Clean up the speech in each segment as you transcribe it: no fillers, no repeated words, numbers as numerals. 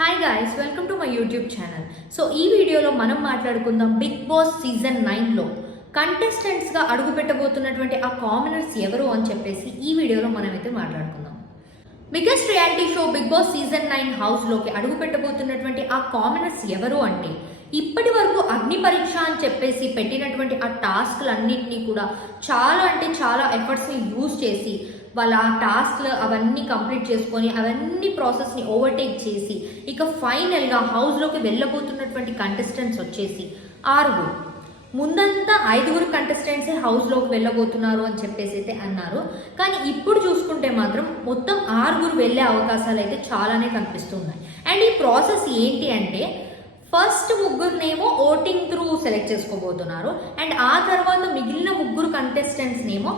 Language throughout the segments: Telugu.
Hi guys, welcome to my YouTube channel. So ఈ వీడియోలో మనం మాట్లాడుకుందాం బిగ్ బాస్ సీజన్ 9లో కంటెస్టెంట్స్గా అడుగు పెట్టబోతున్నటువంటి ఆ కామనర్స్ ఎవరు అని చెప్పేసి ఈ వీడియోలో మనమైతే మాట్లాడుకుందాం. Biggest reality show Bigg Boss season 9 హౌస్లోకి అడుగు పెట్టబోతున్నటువంటి ఆ కామనర్స్ ఎవరు అంటే, ఇప్పటి వరకు అగ్ని పరీక్ష అని చెప్పేసి పెట్టినటువంటి ఆ టాస్క్లన్నింటినీ కూడా చాలా ఎఫర్ట్స్ని యూజ్ చేసి వాళ్ళ ఆ టాస్క్లు అవన్నీ కంప్లీట్ చేసుకొని అవన్నీ ప్రాసెస్ని ఓవర్టేక్ చేసి ఇక ఫైనల్గా హౌస్లోకి వెళ్ళబోతున్నటువంటి కంటెస్టెంట్స్ వచ్చేసి 6. ముందంతా 5 కంటెస్టెంట్సే హౌస్లోకి వెళ్ళబోతున్నారు అని చెప్పేసి అయితే అన్నారు. కానీ ఇప్పుడు చూసుకుంటే మాత్రం మొత్తం 6 వెళ్ళే అవకాశాలు అయితే చాలానే కనిపిస్తున్నాయి. అండ్ ఈ ప్రాసెస్ ఏంటి అంటే, ఫస్ట్ 3 ఓటింగ్ త్రూ సెలెక్ట్ చేసుకోబోతున్నారు. అండ్ ఆ తర్వాత మిగిలిన 3 కంటెస్టెంట్స్నేమో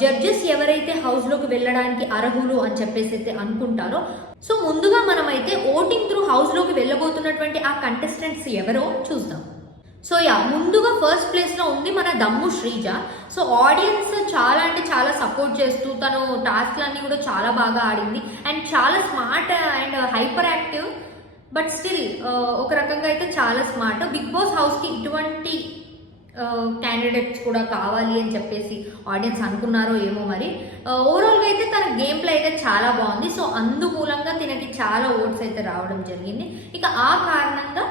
జడ్జెస్ ఎవరైతే హౌస్లోకి వెళ్ళడానికి అర్హులు అని చెప్పేసి అయితే అనుకుంటారో, సో ముందుగా మనమైతే ఓటింగ్ త్రూ హౌస్లోకి వెళ్ళబోతున్నటువంటి ఆ కంటెస్టెంట్స్ ఎవరో చూద్దాం. సో ముందుగా ఫస్ట్ ప్లేస్లో ఉంది మన దమ్ము శ్రీజ. సో ఆడియన్స్ చాలా సపోర్ట్ చేస్తూ తను టాస్క్లన్నీ కూడా చాలా బాగా ఆడింది అండ్ చాలా smart and hyper active. But still ఒక రకంగా అయితే చాలా స్మార్ట్. బిగ్ బాస్ హౌస్కి ఇటువంటి క్యాండిడేట్స్ కూడా కావాలి అని చెప్పేసి ఆడియన్స్ అనుకున్నారో ఏమో మరి. ఓవరాల్గా అయితే తన గేమ్ ప్లే అయితే చాలా బాగుంది. సో అందుమూలంగా తినకి చాలా ఓట్స్ అయితే రావడం జరిగింది. ఇక ఆ కారణంగా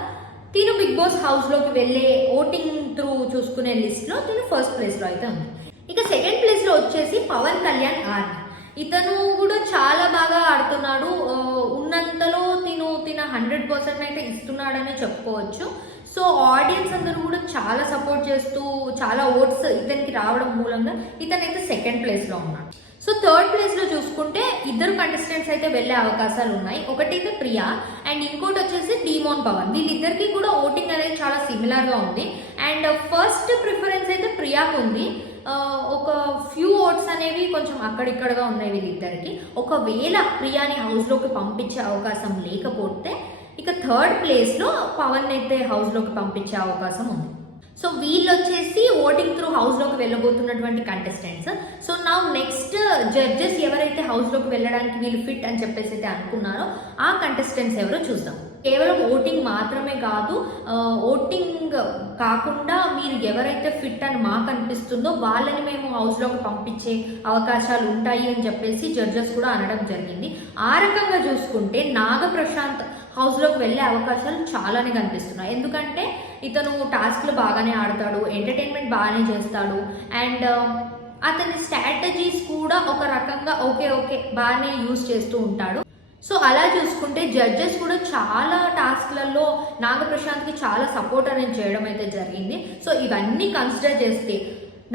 తిను బిగ్ బాస్ హౌస్లోకి వెళ్ళే ఓటింగ్ త్రూ చూసుకునే లిస్ట్లో తిను ఫస్ట్ ప్లేస్లో అయితే ఉంది. ఇక సెకండ్ ప్లేస్లో వచ్చేసి పవన్ కళ్యాణ్ ఆర్మీ. ఇతను కూడా చాలా బాగా ఆడుతున్నాడు. ఉన్నంతలో తిన 100% అయితే ఇస్తున్నాడనే చెప్పుకోవచ్చు. సో ఆడియన్స్ అందరూ కూడా చాలా సపోర్ట్ చేస్తూ చాలా ఓట్స్ ఇతనికి రావడం మూలంగా ఇతనైతే సెకండ్ ప్లేస్లో ఉన్నాడు. సో థర్డ్ ప్లేస్లో చూసుకుంటే 2 కంటెస్టెంట్స్ అయితే వెళ్ళే అవకాశాలు ఉన్నాయి. ఒకటైతే ప్రియా అండ్ ఇంకోటి వచ్చేసి డీమోన్ పవన్. వీళ్ళిద్దరికి కూడా ఓటింగ్ అనేది చాలా సిమిలర్గా ఉంది. అండ్ ఫస్ట్ ప్రిఫరెన్స్ అయితే ప్రియాకు ఉంది. ఒక ఫ్యూ ఓట్స్ అనేవి కొంచెం అక్కడిక్కడగా ఉన్నాయి వీళ్ళిద్దరికి. ఒకవేళ ప్రియాని హౌస్లోకి పంపించే అవకాశం లేకపోతే ఇక థర్డ్ ప్లేస్లో పవన్ అయితే హౌస్లోకి పంపించే అవకాశం ఉంది. సో వీళ్ళు వచ్చేసి ఓటింగ్ త్రూ హౌస్లోకి వెళ్ళబోతున్నటువంటి కంటెస్టెంట్స్. సో నా నెక్స్ట్ జడ్జెస్ ఎవరైతే హౌస్లోకి వెళ్ళడానికి వీళ్ళు ఫిట్ అని చెప్పేసి అయితే అనుకున్నారో ఆ కంటెస్టెంట్స్ ఎవరో చూద్దాం. కేవలం ఓటింగ్ మాత్రమే కాదు, ఓటింగ్ కాకుండా మీరు ఎవరైతే ఫిట్ అని మాకు అనిపిస్తుందో వాళ్ళని మేము హౌస్లోకి పంపించే అవకాశాలు ఉంటాయి అని చెప్పేసి జడ్జెస్ కూడా అనడం జరిగింది. ఆ రకంగా చూసుకుంటే నాగప్రశాంత్ హౌస్లోకి వెళ్ళే అవకాశాలు చాలానే కనిపిస్తున్నాయి. ఎందుకంటే ఇతను టాస్క్లు బాగానే ఆడతాడు, ఎంటర్టైన్మెంట్ బాగానే చేస్తాడు అండ్ అతని స్ట్రాటజీస్ కూడా ఒక రకంగా ఓకే బాగానే యూజ్ చేస్తూ ఉంటాడు. సో అలా చూసుకుంటే జడ్జెస్ కూడా చాలా టాస్క్లలో నాగప్రశాంత్కి చాలా సపోర్ట్ అనేది చేయడం అయితే జరిగింది. సో ఇవన్నీ కన్సిడర్ చేస్తే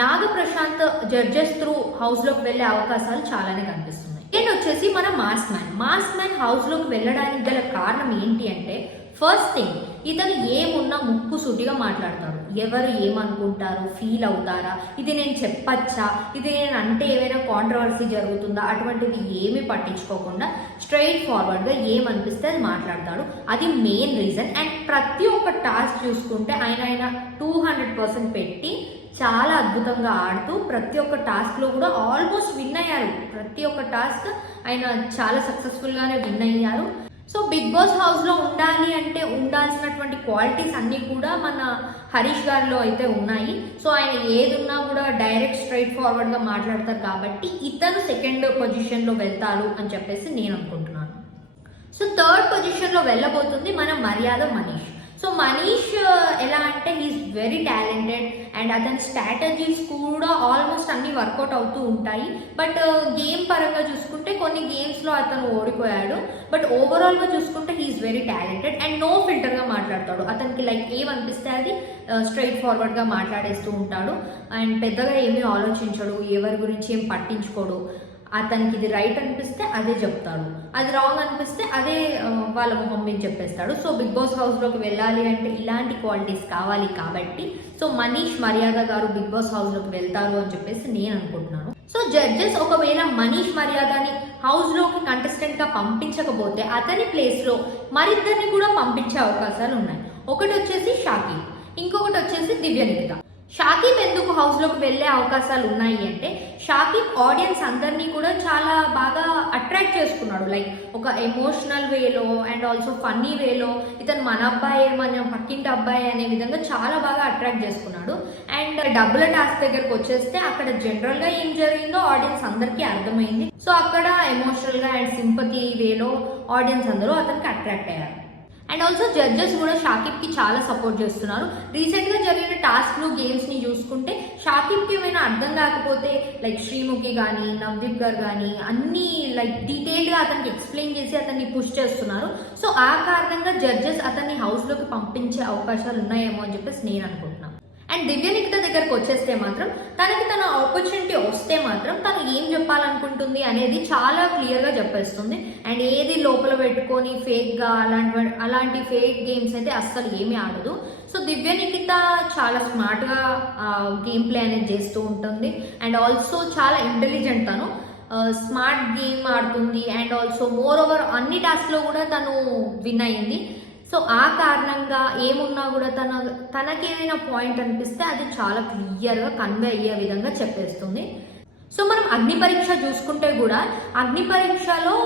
నాగప్రశాంత్ జడ్జెస్ త్రూ హౌస్లోకి వెళ్ళే అవకాశాలు చాలానే కనిపిస్తున్నాయి. నేను వచ్చేసి మన మాస్ మ్యాన్ హౌస్లోకి వెళ్ళడానికి గల కారణం ఏంటి అంటే, ఫస్ట్ థింగ్ ఇతను ఏమున్నా ముక్కు సూటిగా మాట్లాడతారు. ఎవరు ఏమనుకుంటారు, ఫీల్ అవుతారా, ఇది నేను చెప్పచ్చా, ఇది నేను అంటే ఏమైనా కాంట్రవర్సీ జరుగుతుందా, అటువంటిది ఏమీ పట్టించుకోకుండా స్ట్రైట్ ఫార్వర్డ్గా ఏమనిపిస్తే అది మాట్లాడతాడు. అది మెయిన్ రీజన్. అండ్ ప్రతి ఒక్క టాస్క్ చూసుకుంటే ఆయన 200% పెట్టి చాలా అద్భుతంగా ఆడుతూ ప్రతి ఒక్క టాస్క్లో కూడా ఆల్మోస్ట్ విన్ అయ్యారు. ప్రతి ఒక్క టాస్క్ ఆయన చాలా సక్సెస్ఫుల్గానే విన్ అయ్యారు. సో బిగ్ బాస్ హౌస్లో ఉండాలి అంటే ఉండాల్సినటువంటి క్వాలిటీస్ అన్నీ కూడా మన హరీష్ గారిలో అయితే ఉన్నాయి. సో ఆయన ఏది ఉన్నా కూడా డైరెక్ట్ స్ట్రైట్ ఫార్వర్డ్గా మాట్లాడతారు కాబట్టి ఇతను సెకండ్ పొజిషన్లో వెళ్తారు అని చెప్పేసి నేను అనుకుంటున్నాను. సో థర్డ్ పొజిషన్లో వెళ్ళబోతుంది మన మర్యాద మనీష్. సో మనీష్ ఎలా అంటే హీఈస్ వెరీ టాలెంటెడ్ అండ్ అతని స్ట్రాటజీస్ కూడా ఆల్మోస్ట్ అన్నీ వర్కౌట్ అవుతూ ఉంటాయి. బట్ గేమ్ పరంగా చూసుకుంటే కొన్ని గేమ్స్లో అతను ఓడిపోయాడు. బట్ ఓవరాల్గా చూసుకుంటే he's very talented and no ఫిల్టర్గా మాట్లాడతాడు. అతనికి లైక్ ఏమనిపిస్తే అది స్ట్రైట్ ఫార్వర్డ్గా మాట్లాడేస్తూ ఉంటాడు అండ్ పెద్దగా ఏమీ ఆలోచించడు, ఎవరి గురించి ఏం పట్టించుకోడు. అతనికి ఇది రైట్ అనిపిస్తే అదే చెప్తాడు, అది రాంగ్ అనిపిస్తే అదే వాళ్ళ మొహం మీద చెప్పేస్తాడు. సో బిగ్ బాస్ హౌస్లోకి వెళ్ళాలి అంటే ఇలాంటి క్వాలిటీస్ కావాలి కాబట్టి సో మనీష్ మర్యాద గారు బిగ్ బాస్ హౌస్లోకి వెళ్తారు అని చెప్పేసి నేను అనుకుంటున్నాను. సో జడ్జెస్ ఒకవేళ మనీష్ మర్యాదని హౌస్లోకి కంటెస్టెంట్గా పంపించకపోతే అతని ప్లేస్లో మరిద్దరిని కూడా పంపించే అవకాశాలు ఉన్నాయి. ఒకటి వచ్చేసి షాకిబ్, ఇంకొకటి వచ్చేసి దివ్యనికిత. షాకిబ్ ఎందుకు హౌస్లోకి వెళ్ళే అవకాశాలు ఉన్నాయి అంటే షాకిబ్ ఆడియన్స్ అందరినీ కూడా చాలా బాగా అట్రాక్ట్ చేసుకున్నాడు. లైక్ ఒక ఎమోషనల్ వేలో అండ్ ఆల్సో ఫన్నీ వేలో ఇతను మన అబ్బాయి మన పక్కింటి అబ్బాయి అనే విధంగా చాలా బాగా అట్రాక్ట్ చేసుకున్నాడు. అండ్ డబ్బుల టాస్క్ దగ్గరకు వచ్చేస్తే అక్కడ జనరల్గా ఏం జరిగిందో ఆడియన్స్ అందరికీ అర్థమైంది. సో అక్కడ ఎమోషనల్గా అండ్ సింపతి వేలో ఆడియన్స్ అందరూ అతనికి అట్రాక్ట్ అయ్యారు. అండ్ ఆల్సో జడ్జెస్ కూడా షాకిబ్కి చాలా సపోర్ట్ చేస్తున్నారు. రీసెంట్గా జరిగిన టాస్క్లు గేమ్స్ని చూసుకుంటే షాకిబ్కి ఏమైనా అర్థం కాకపోతే లైక్ శ్రీముఖి కానీ నవదీప్ గారు కానీ అన్నీ లైక్ డీటెయిల్గా అతనికి ఎక్స్ప్లెయిన్ చేసి అతన్ని పుష్ చేస్తున్నారు. సో ఆ కారణంగా జడ్జెస్ అతన్ని హౌస్లోకి పంపించే అవకాశాలు ఉన్నాయేమో అని చెప్పేసి నేను అనుకుంటున్నాను. అండ్ దివ్యనికిత దగ్గరకు వచ్చేస్తే మాత్రం తనకి తన ఆపర్చునిటీ వస్తే మాత్రం తను ఏం చెప్పాలనుకుంటుంది అనేది చాలా క్లియర్గా చెప్పేస్తుంది. అండ్ ఏది లోపల పెట్టుకొని ఫేక్గా అలాంటి ఫేక్ గేమ్స్ అయితే అస్సలు ఏమీ ఆడదు. సో దివ్యనికిత చాలా స్మార్ట్గా గేమ్ ప్లే అనేది చేస్తూ ఉంటుంది. అండ్ ఆల్సో చాలా ఇంటెలిజెంట్ తను స్మార్ట్ గేమ్ ఆడుతుంది. అండ్ ఆల్సో మోర్ ఓవర్ అన్ని టాస్క్లో కూడా తను విన్ అయింది. సో ఆ కారణంగా ఏమున్నా కూడా తనకేదైనా పాయింట్ అనిపిస్తే అది చాలా క్లియర్గా కన్వే అయ్యే విధంగా చెప్పేస్తుంది. సో మనం అగ్ని పరీక్ష చూసుకుంటే కూడా అగ్ని పరీక్షలో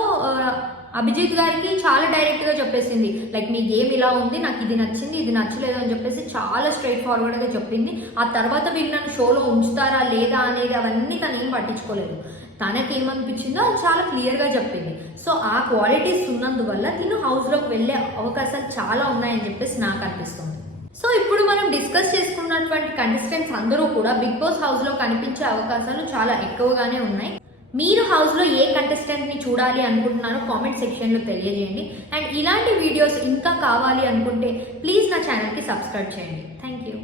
అభిజిత్ గారికి చాలా డైరెక్ట్గా చెప్పేసింది లైక్ మీ గేమ్ ఇలా ఉంది, నాకు ఇది నచ్చింది ఇది నచ్చలేదు అని చెప్పేసి చాలా స్ట్రైట్ ఫార్వర్డ్గా చెప్పింది. ఆ తర్వాత వీళ్ళు నన్ను షోలో ఉంచుతారా లేదా అనేది అవన్నీ తను ఏం పట్టించుకోలేదు. తనకేమనిపించిందో అది చాలా క్లియర్గా చెప్పింది. సో ఆ క్వాలిటీస్ ఉన్నందువల్ల తిను హౌస్లోకి వెళ్ళే అవకాశాలు చాలా ఉన్నాయని చెప్పేసి నాకు అనిపిస్తుంది. సో ఇప్పుడు మనం డిస్కస్ చేసుకున్నటువంటి కంటెస్టెంట్స్ అందరూ కూడా బిగ్ బాస్ హౌస్లో కనిపించే అవకాశాలు చాలా ఎక్కువగానే ఉన్నాయి. మీరు హౌస్లో ఏ కంటెస్టెంట్ని చూడాలి అనుకుంటున్నారో కామెంట్ సెక్షన్లో తెలియజేయండి. అండ్ ఇలాంటి వీడియోస్ ఇంకా కావాలి అనుకుంటే ప్లీజ్ నా ఛానల్కి సబ్స్క్రైబ్ చేయండి. Thank you.